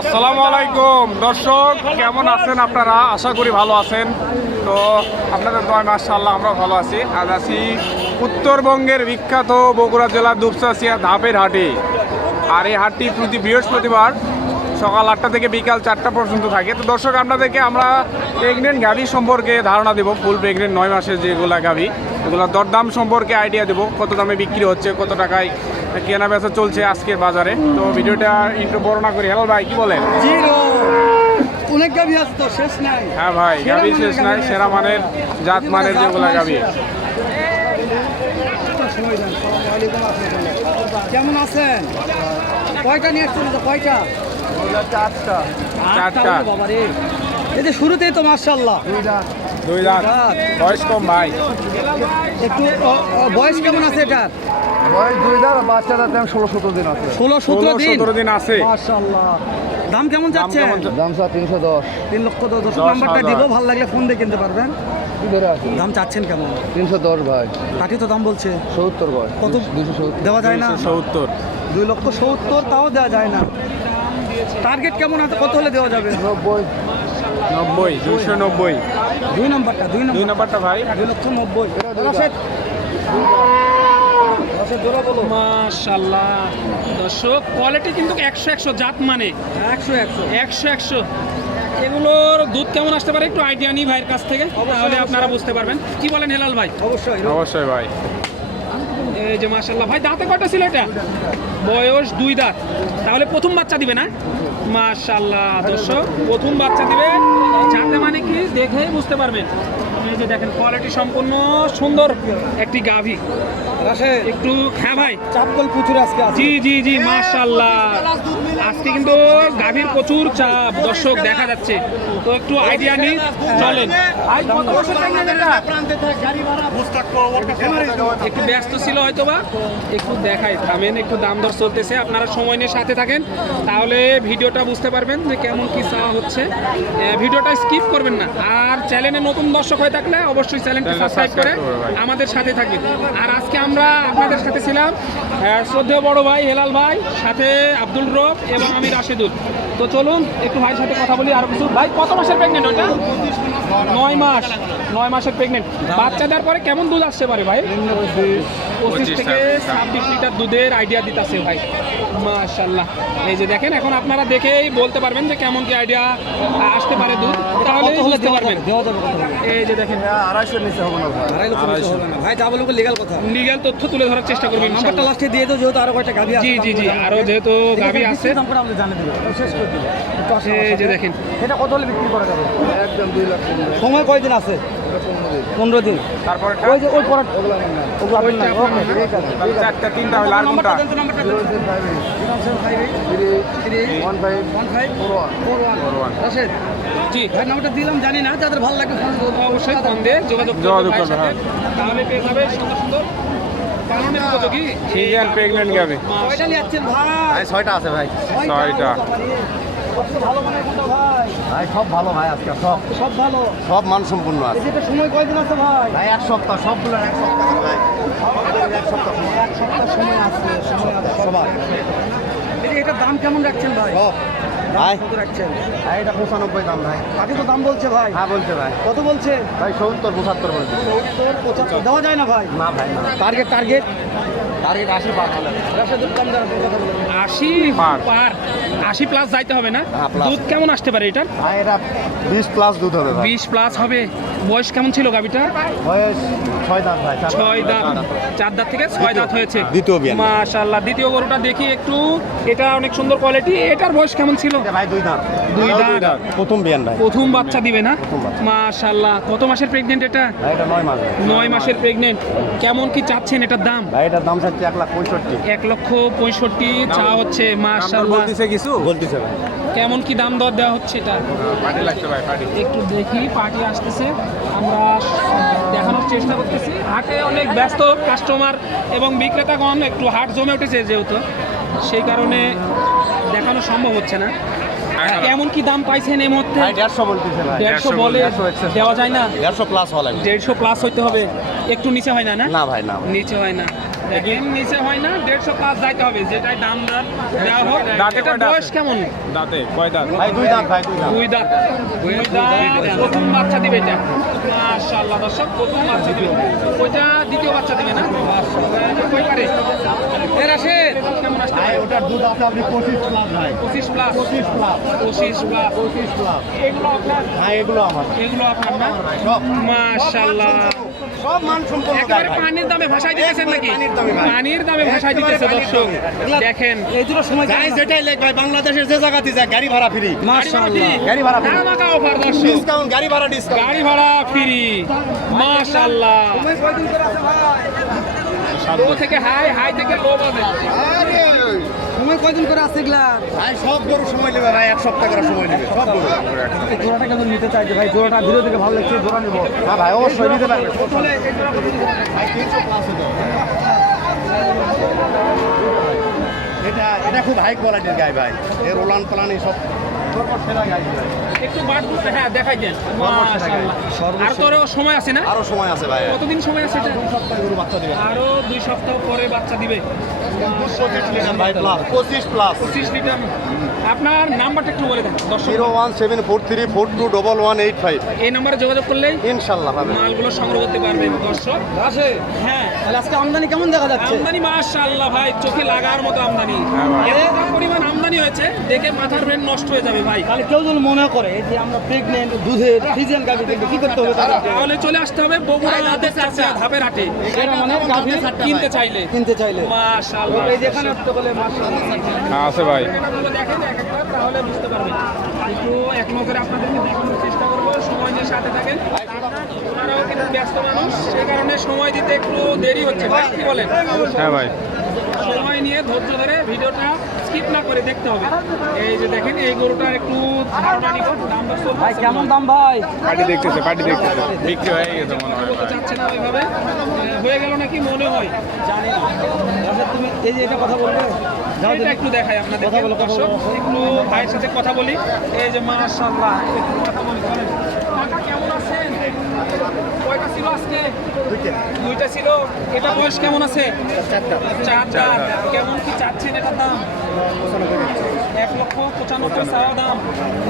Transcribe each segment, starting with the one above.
আসসালামু আলাইকুম। দর্শক, কেমন আছেন আপনারা? আশা করি ভালো আছেন। তো আপনাদের দয় মাসাল্লাহ আমরা ভালো আছি। আজ আছি উত্তরবঙ্গের বিখ্যাত বগুড়া জেলার দুপচাচিয়া ধাপের হাটে। আর এই হাটটি প্রতি বৃহস্পতিবার সকাল আটটা থেকে বিকাল চারটা পর্যন্ত থাকে। তো দর্শক, আপনাদেরকে আমরা প্রেগনেন্ট গাভি সম্পর্কে ধারণা দেবো। ফুল প্রেগনেন্ট নয় মাসের যেগুলা গাভি, এগুলো দরদাম সম্পর্কে আইডিয়া দেবো। কত দামে বিক্রি হচ্ছে, কত টাকায় কেনা বেচা চলছে আজকের বাজারে। তো ভিডিওটা একটু বর্ণনা করি। হ্যালো ভাই কি বলেন? অনেক গাভি আছে তো শেষ নাই। হ্যাঁ ভাই গাভি শেষ নাই সেরা মানের জাত মানের যেগুলা গাভি। আসসালাম। কেমন আছেন? কয়টা নিয়ে আসছেন কয়টা? চারটা। চারটা। বাবা রে এই যে শুরুতেই তো মার্শাল্লাহ দুই জাত। বয়স কম ভাই। একটু বয়স কেমন আছে এটার? বয়স দুই দাঁড় বাচ্চাটার দাম ষোলো সতেরো দিন আছে। ষোলো সতেরো দিন? সতেরো দিন আছে। মার্শাল্লাহ দাম কেমন যাচ্ছে দাম স্যার তিনশো দশ। তিন লক্ষ দশ নাম্বারটা দিব ভালো লাগলে ফোন দিয়ে কিনতে পারবেন। দাম চাচ্ছেন কেমন? তিনশো দশ ভাই। কাঠি তো দাম বলছে। সত্তর বয় কত? দুশো দেওয়া যায় না? সত্তর। দুই লক্ষ সত্তর তাও দেওয়া যায় না। টার্গেট কেমন আছে? কত হলে দেওয়া যাবে? নব্বই। নব্বই দুশো নব্বই। দুই নম্বরটা দুই দুই নম্বরটা ভাই। দুই লক্ষ নব্বই। মাশাল্লাহ। দর্শক কোয়ালিটি কিন্তু একশো একশো জাত মানে। একশো একশো। একশো একশো। এগুলোর দুধ কেমন আসতে পারে একটু আইডিয়া নিই ভাইয়ের কাছ থেকে তাহলে আপনারা বুঝতে পারবেন। কি বলেন হেলাল ভাই? অবশ্যই অবশ্যই ভাই। এই যে মাশাল্লাহ ভাই দাঁতে কটা ছিল এটা? বয়স দুই দাঁত। তাহলে প্রথম বাচ্চা দিবে না? মাশাল্লাহ দর্শক প্রথম বাচ্চা দিবে। যাতে মানে কি? দেখেই বুঝতে পারবেন। এই যে দেখেন কোয়ালিটি সম্পূর্ণ সুন্দর একটি গাভী। একটু হ্যাঁ ভাই। চাপকল প্রচুর আজকে জি জি জি মাশাল্লাহ আজকে কিন্তু গাভীর প্রচুর চাপ দর্শক দেখা যাচ্ছে তো একটু আইডিয়া নিই চলেন? একটু ব্যস্ত ছিল হয়তো বা একটু দেখাই থামেন একটু দাম দর চলতেছে আপনারা সময় নিয়ে সাথে থাকেন তাহলে ভিডিওটা বুঝতে পারবেন যে কেমন কি চাওয়া হচ্ছে ভিডিওটা স্কিপ করবেন না আর চ্যানেলে নতুন দর্শক হয়ে থাকলে অবশ্যই চ্যানেলটা সাবস্ক্রাইব করে। আমাদের সাথে থাকবেন আর আজকে আমরা আপনাদের সাথে ছিলাম শ্রদ্ধেয় বড় ভাই হেলাল ভাই সাথে আব্দুল রব এবং আমি রাশেদুল। তো চলুন একটু ভাইয়ের সাথে কথা বলি আর কিছু। ভাই কত মাসের প্রেগনেন্ট ওটা? নয় মাস। নয় মাসের প্রেগনেন্ট বাচ্চা দেওয়ার পরে কেমন দুধ আসতে পারে ভাই? পঁচিশ থেকে ছাব্বিশ। লিটার দুধের আইডিয়া দিতেছে ভাই। মাশাল্লাহ এই যে দেখেন এখন আপনারা দেখেই বলতে পারবেন যে কেমন কি আইডিয়া আসতে পারে দুধ। তাহলে বুঝতে পারবেন? এই যে দেখেন। আড়াইশোর নিচে হবে না ভাই। আড়াই লক্ষ নিচে হবে না। ভাই যা বলব লিগাল কথা। লিগ্যাল তথ্য তুলে ধরার চেষ্টা করবেন নাম্বারটা। লাস্টে দিয়ে দাও যেহেতু আরও কয়টা গাভি আছে জি জি জি আরও যেহেতু গাভি আছে। দাম করে আপনি জানিয়ে দেবেন। শেষ করে দিবেন। এই যে দেখেন। এটা কত হলে বিক্রি করা যাবে? একদম দুই লাখ সময় কয়দিন আছে? পনেরো দিন। তারপরে ওই যে ওই পড়া ওগুলো আপনার না ওকে ঠিক আছে। চারটা তিনটা হলে আর কোনটা? জি। ভাই নাম্বারটা দিলাম জানি না যাদের ভালো লাগে ফোন অবশ্যই ফোন দিয়ে যোগাযোগ যোগাযোগ ভাইয়ের করবেন, তাহলে পেয়ে যাবে সুন্দর সুন্দর কারণে কত কি সিজন প্রেগনেন্ট গাভি। কয়টা নিয়ে যাচ্ছেন ভাই। ছয়টা আছে ভাই। ছয়টা। ভালো মানে কোনটা ভাই? ভাই সব ভালো ভাই আজকে সব। সব ভালো? সব মান সম্পূর্ণ আছে। যেটা সময় কয়দিন আছে ভাই? ভাই এক সপ্তাহ সবগুলোর এক সপ্তাহ ভাই। এক সপ্তাহ এক সপ্তাহ সময় আছে সময় আছে সবার। এটার দাম কেমন রাখছেন ভাই? সব। ভাই। কত রাখছেন? ভাই এটা পঁচানব্বই দাম ভাই। কাকে তো দাম বলছে ভাই। হ্যাঁ বলছে ভাই। কত বলছে? ভাই সত্তর পঁচাত্তর বলছে। সত্তর পঁচাত্তর দেওয়া যায় না ভাই? না ভাই না। টার্গেট টার্গেট টার্গেট আশি কথা বলেন। আশি পার। আশি প্লাস যাইতে হবে না? হ্যাঁ, দুধ কেমন আসতে পারে এটা বিশ প্লাস দুধ হবে বিশ প্লাস হবে। বয়স কেমন ছিল গাভিটার বয়স ছয় দাঁত ভাই ছয় দাঁত। চার দাঁত থেকে ছয় দাঁত হয়েছে। দ্বিতীয় মাশাল্লাহ দ্বিতীয় গরুটা দেখি একটু। এটা অনেক সুন্দর কোয়ালিটি এটার বয়স কেমন ছিল? ভাই দুই দাঁত। দুই দাঁত। প্রথম বিয়ান ভাই। প্রথম বাচ্চা দিবে না? মাশাল্লাহ কত মাসের প্রেগনেন্ট এটা? এটা নয় মাস নয় মাসের প্রেগনেন্ট কেমন কি চাচ্ছেন এটার দাম? ভাই এটার দাম চাচ্ছে এক লাখ পঁয়ষট্টি। এক লক্ষ পঁয়ষট্টি চা হচ্ছে দর কিছু? বলতেছে ভাই। কেমন কি দাম দর দেওয়া হচ্ছে এটা? পার্টি লাগছে ভাই পার্টি। একটু দেখি পার্টি আসতেছে। আমরা দেখানোর চেষ্টা করতেছি। হাটে অনেক ব্যস্ত কাস্টমার এবং বিক্রেতাগণ একটু হাট জমে উঠেছে যেহেতু। সেই কারণে দেখানো সম্ভব হচ্ছে না। কেমন কি দাম পাইছেন এই মুহূর্তে? দেড়শো বলতেছে দেড়শো বলে দেওয়া যায় না? দেড়শো প্লাস হওয়া লাগবে। দেড়শো প্লাস হইতে হবে। একটু নিচে হয় না না? না ভাই না নিচে হয় না। দেখেন নিচে হয় না দেড়শো প্লাস যাইতে হবে যেটাই দাম দাম দেওয়া হোক। দাঁতে বয়স কেমন? দাঁতে কয় দাঁত ভাই দুই দাঁত ভাই দুই দাঁত। দুই দাঁত। দুই দাঁত প্রথম বাচ্চা দিবে এটা। মাশাআল্লাহ দর্শক প্রথম বাচ্চা দিবে। ওইটা দ্বিতীয় বাচ্চা দিবে না? মাশাআল্লাহ কই পারে এর আসে কেমন ভাই ওটার দুধ আছে আপনি পঁচিশ প্লাস ভাই। পঁচিশ প্লাস পঁচিশ প্লাস পঁচিশ প্লাস পঁচিশ প্লাস এগুলো আপনার ভাই এগুলো আমার। এগুলো আপনার না? সব। মাশাআল্লাহ। সব মান সম্পন্ন একেবারে পানির দামে ভাষায় দিতেছেন নাকি? পানির দামে ভাষায় দিতেছে দর্শক। দেখেন। এই দুটো সময় যাই যেটাই লেখ ভাই বাংলাদেশের যে জায়গাতে যায় গাড়ি ভাড়া ফ্রি। মাশাআল্লাহ। গাড়ি ভাড়া ফ্রি। ধামাকা অফার দর্শক। ডিসকাউন্ট গাড়ি ভাড়া ডিসকাউন্ট। গাড়ি ভাড়া ফ্রি। মাশাআল্লাহ। সময় কয়দিন করে আছে ভাই? লো থেকে হাই হাই থেকে লো বাজে। সময় কয়দিন করে আছে এগুলা? ভাই সব গরু সময় নেবে ভাই এক সপ্তাহ করে সময় নেবে সব গরু এই জোড়াটা কিন্তু নিতে চাইছে ভাই জোড়াটা ভিডিও থেকে ভালো লাগছে জোড়া নেব? হ্যাঁ ভাই অবশ্যই নিতে পারবে? ভাই তিনশো প্লাস এটা এটা খুব হাই কোয়ালিটির গাই ভাই। এর ওলান পালান সব একটু হ্যাঁ দেখাই দেন। মাশাআল্লাহ। আর তোরও সময় আছে না? আরও সময় আছে ভাই। কতদিন সময় আছে এটা? সপ্তাহ গরু বাচ্চা দিবে। আরও দুই সপ্তাহ পরে বাচ্চা দিবে। পঁচিশ লিটার ভাই প্লাস পঁচিশ প্লাস পঁচিশ লিটার। আপনার নাম্বারটা একটু বলে দেন zero one seven four three four two double one eight five. এই নাম্বারে যোগাযোগ করলেই ইনশাল্লাহ পাবেন মালগুলো সংগ্রহ করতে পারবেন দর্শক। আসে। হ্যাঁ। তাহলে আজকে আমদানি কেমন দেখা যাচ্ছে? আমদানি মাশাআল্লাহ ভাই চোখে লাগার মতো আমদানি। হ্যাঁ পরিমাণ আমদানি হয়েছে দেখে মাথার ব্রেন নষ্ট হয়ে যাবে ভাই। তাহলে কেউ যদি মনে করে যে আমরা প্রেগনেন্ট দুধের ফিজিয়ান গাভি দেখব কি করতে হবে তাহলে? চলে আসতে হবে বগুড়া চাচা ধাপের হাটে। মানে গাভি কিনতে চাইলে। কিনতে চাইলে। মাশাআল্লাহ এই যেখানে আসতে বলে মাশাআল্লাহ হ্যাঁ আছে ভাই। দেখেন এক একটা তাহলে বুঝতে পারবেন। একটু এক নজরে আপনাদেরকে দেখানোর চেষ্টা করব সময় নিয়ে সাথে থাকেন। ওনারাও কিন্তু ব্যস্ত মানুষ সেই কারণে সময় দিতে একটু দেরি হচ্ছে। ভাই কি বলেন? হ্যাঁ ভাই। সময় নিয়ে ধৈর্য ধরে ভিডিওটা স্কিপ না করে দেখতে হবে। এই যে দেখেন এই গরুটার একটু ধারণা নিব দাম ভাই কেমন দাম ভাই? পার্টি দেখতেছে পার্টি দেখতেছে। বিক্রি হয়ে গেছে মনে হয়। চাচ্ছে না ওইভাবে। হয়ে গেল নাকি মনে হয় জানি না। আচ্ছা, তুমি এই যে এটা কথা বলবে? এটা একটু দেখাই আপনাদের কথা বলো, দর্শক। একটু ভাইয়ের সাথে কথা বলি। এই যে মাশাআল্লাহ একটু কথা বলি কেমন আছেন কয়টা ছিল আজকে? দুইটা। ছিল। এটা বয়স কেমন আছে? চার দাম কেমন? চাচ্ছেন এটার দাম? এক লক্ষ পঁচানব্বই চাওয়া দাম।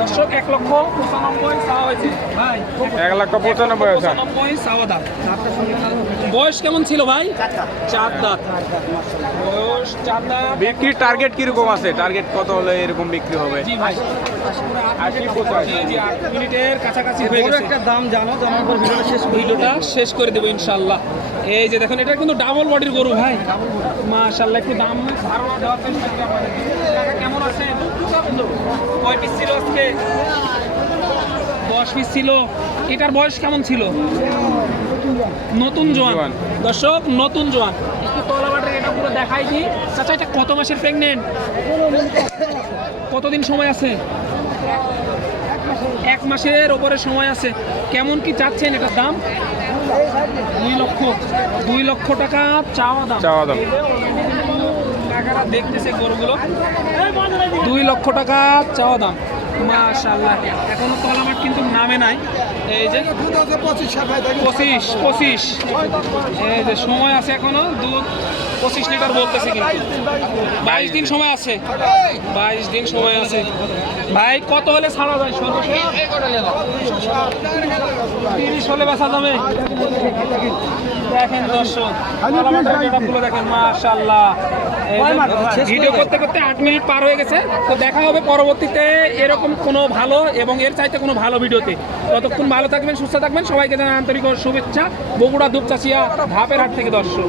দর্শক এক লক্ষ পঁচানব্বই চাওয়া হয়েছে। ভাই এক লক্ষ পঁচানব্বই পঁচানব্বই চাওয়া দাম। বয়স কেমন ছিল ভাই? চার দাঁত। বয়স চার দাঁত। বিক্রির টার্গেট কীরকম আছে? টার্গেট কত হলে এরকম বিক্রি হবে? জি ভাই। আশি পঁচাশি। জি জি আট মিনিটের কাছাকাছি হয়ে গেছে। একটা দাম জানো জানার পর ভিডিওটা শেষ ভিডিওটা শেষ করে দেবো ইনশাল্লাহ। এই যে দেখুন এটা কিন্তু ডাবল বডির গরু ভাই। মাশাল্লাহ একটু দাম। ধারণা দেওয়ার চেষ্টা করি আপনাদের কাকা কেমন আছে কয় পিস ছিল আজকে? দশ পিস ছিল। এটার বয়স কেমন ছিল? নতুন জোয়ান। দর্শক নতুন জোয়ান। একটু তলাবাটের এটা পুরো দেখাই দিই। চাচা এটা কত মাসের প্রেগনেন্ট কতদিন সময় আছে? এক মাসের ওপরে সময় আছে। কেমন কি চাচ্ছেন এটার দাম? দুই লক্ষ। দুই লক্ষ টাকা চাওয়া দাম। চাওয়া দাম। টাকাটা দেখতেছে গরুগুলো? দুই লক্ষ টাকা চাওয়া দাম। মাশাল্লাহ এখনও তলামাট কিন্তু নামে নাই। এই যে পঁচিশ পঁচিশ। এই যে সময় আছে এখনও দুধ পঁচিশ লিটার বলতেছে কিন্তু। বাইশ দিন সময় আছে। বাইশ দিন সময় আছে। ভাই, কত হলে ছাড়া যায়? সর্বশেষ? তিরিশ হলে বেচা যাবে। দেখেন দর্শক দেখেন মাশাল্লাহ ভিডিও করতে করতে আট মিনিট পার হয়ে গেছে। তো দেখা হবে পরবর্তীতে এরকম কোনো ভালো এবং এর চাইতে কোনো ভালো ভিডিওতে। ততক্ষণ ভালো থাকবেন সুস্থ থাকবেন। সবাইকে জানান আন্তরিক শুভেচ্ছা। বগুড়া দুপচাচিয়া ধাপের হাট থেকে দর্শক।